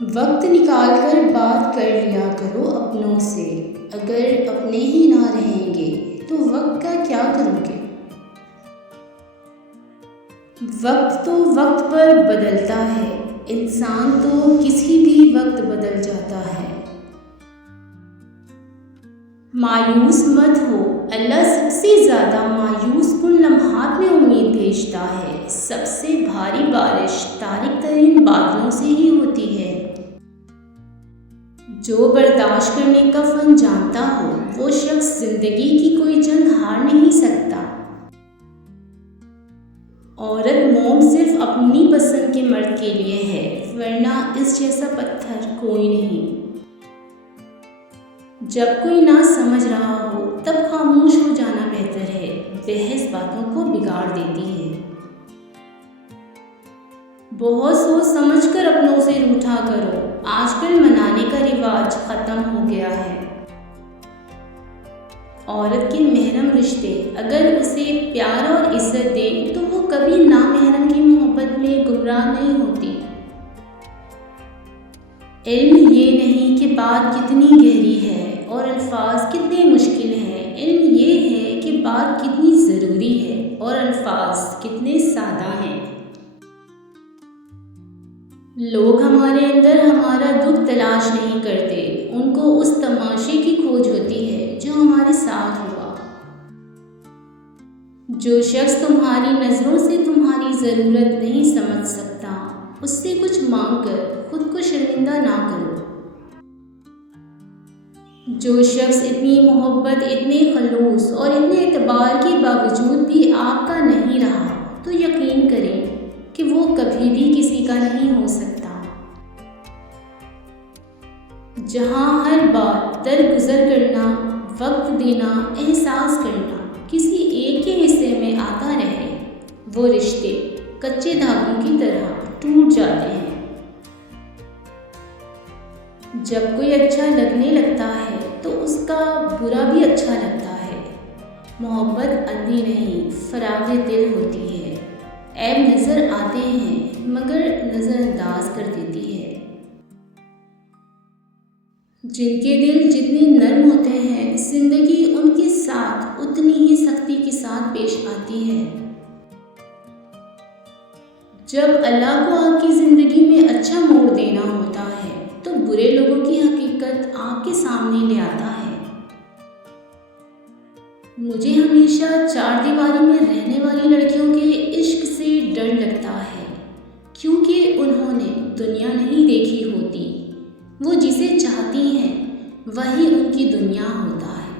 वक्त निकाल कर बात कर लिया करो अपनों से। अगर अपने ही ना रहेंगे तो वक्त का क्या करोगे। वक्त तो वक्त पर बदलता है, इंसान तो किसी भी वक्त बदल जाता है। मायूस मत हो, अल्लाह सबसे ज़्यादा मायूस उन लम्हात में उम्मीद भेजता है। सबसे भारी बारिश तारीक तरीन बादलों से ही होती है। जो बर्दाश्त करने का फन जानता हो वो शख्स जिंदगी की कोई जंग हार नहीं सकता। औरत मौत सिर्फ अपनी पसंद के मर्द के लिए है, वरना इस जैसा पत्थर कोई नहीं। जब कोई ना समझ रहा हो तब खामोश हो जाना बेहतर है, बहस बातों को बिगाड़ देती है। बहुत सोच समझ कर अपनों से रूठा करो, आजकल मनाने का रिवाज खत्म हो गया है। औरत के महरम रिश्ते अगर उसे प्यार और इज्जत दें तो वो कभी नामहरम की मोहब्बत में गुमराह नहीं होती। इल्म ये नहीं कि बात कितनी गहरी है और अल्फाज कितने मुश्किल हैं, इल्म ये है कि बात कितनी ज़रूरी है और अल्फाज कितने सादा हैं। लोग हमारे अंदर हमारा दुख तलाश नहीं करते, उनको उस तमाशे की खोज होती है जो हमारे साथ हुआ। जो शख्स तुम्हारी नज़रों से तुम्हारी ज़रूरत नहीं समझ सकता, उससे कुछ मांग कर खुद को शर्मिंदा ना करो। जो शख्स इतनी मोहब्बत, इतने खलूस और इतने एतबार के बावजूद भी आपका नहीं रहा तो यकीन करें कि वो कभी भी किसी का नहीं हो सकता। जहाँ हर बार दरगुजर करना, वक्त देना, एहसास करना किसी एक के हिस्से में आता रहे, वो रिश्ते कच्चे धागों की तरह टूट जाते हैं। जब कोई अच्छा लगने लगता है तो उसका बुरा भी अच्छा लगता है। मोहब्बत अंधी नहीं, फराग़ दिल होती है। ऐब नज़र आते हैं मगर नज़रअंदाज कर देती है। जिनके दिल जितने नरम होते हैं, ज़िंदगी उनके साथ उतनी ही सख्ती के साथ पेश आती है। जब अल्लाह को आपकी ज़िंदगी में अच्छा मोड़ देना होता है तो बुरे लोगों की हकीकत आपके सामने ले आता है। मुझे हमेशा चार दीवारी में रहने वाली लड़कियों के इश्क से डर लगता है, क्योंकि उन्होंने दुनिया नहीं देखी होती। वो जिसे चाहती हैं वही उनकी दुनिया होता है।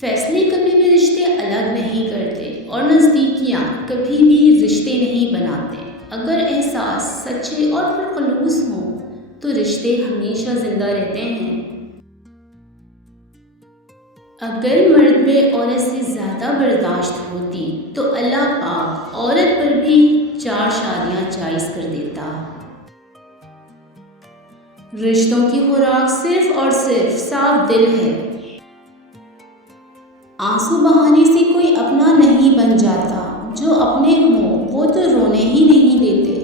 फैसले कभी भी रिश्ते अलग नहीं करते और नज़दीकियाँ कभी भी रिश्ते नहीं बनाते। अगर एहसास सच्चे और पुरखलूस हों तो रिश्ते हमेशा जिंदा रहते हैं। अगर मर्द में औरत से ज़्यादा बर्दाश्त होती तो अल्लाह पाक औरत पर भी 4 शादियाँ जायज़ कर देता। रिश्तों की खुराक सिर्फ और सिर्फ साफ दिल है। आंसू बहाने से कोई अपना नहीं बन जाता, जो अपने हों वो तो रोने ही नहीं देते।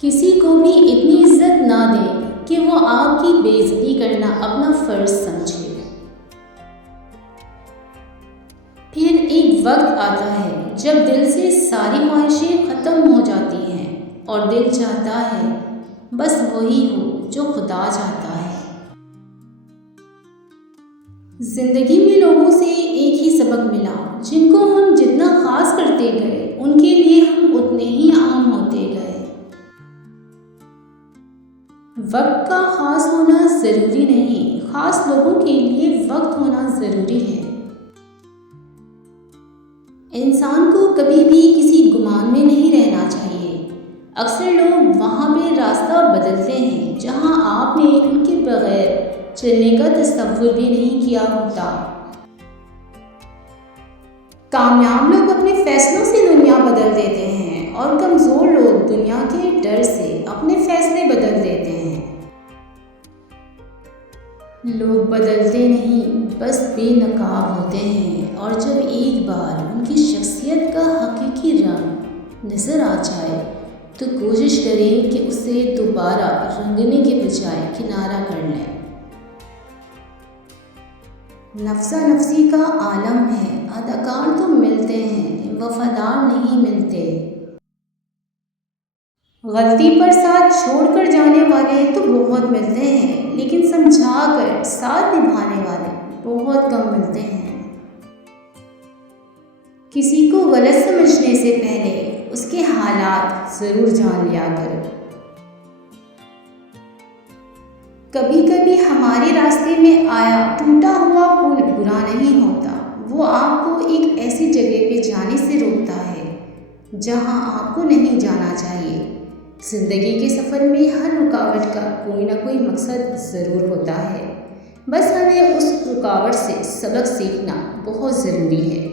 किसी को भी इतनी इज्जत ना दें कि वो आपकी बेइज्जती करना अपना फ़र्ज समझे। फिर एक वक्त आता है जब दिल से सारी ख्वाहिशें ख़त्म हो जाती हैं और दिल चाहता है बस वही हो जो खुदा चाहता है। ज़िंदगी में लोगों से एक ही सबक मिला, जिनको हम जितना ख़ास करते गए उनके लिए हम उतने ही आम होते गए। वक्त का ख़ास होना ज़रूरी नहीं, ख़ास लोगों के लिए वक्त होना ज़रूरी है। इंसान को कभी भी किसी गुमान में नहीं रहना चाहिए। अक्सर लोग वहाँ पे रास्ता बदलते हैं जहाँ आपने उनके बगैर चलने का तसव्वुर भी नहीं किया होता। कामयाब लोग अपने फैसलों से दुनिया बदल देते हैं और कमज़ोर लोग दुनिया के डर से अपने फैसले बदल देते हैं। लोग बदलते नहीं, बस बेनकाब होते हैं और जब एक बार उनकी शख्सियत का हकीकी रंग नज़र आ जाए तो कोशिश करें कि उसे दोबारा रंगने के बजाय किनारा कर लें। नफ्सा नफसी का आलम है, अदाकार तो मिलते हैं, वफादार नहीं मिलते। गलती पर साथ छोड़कर जाने वाले तो बहुत मिलते हैं, लेकिन समझाकर साथ निभाने वाले बहुत कम मिलते हैं। किसी को गलत समझने से पहले उसके हालात ज़रूर जान लिया करो। कभी कभी हमारे रास्ते में आया टूटा हुआ पुल बुरा नहीं होता, वो आपको एक ऐसी जगह पे जाने से रोकता है जहां आपको नहीं जाना चाहिए। ज़िंदगी के सफ़र में हर रुकावट का कोई ना कोई मकसद ज़रूर होता है, बस हमें उस रुकावट से सबक सीखना बहुत ज़रूरी है।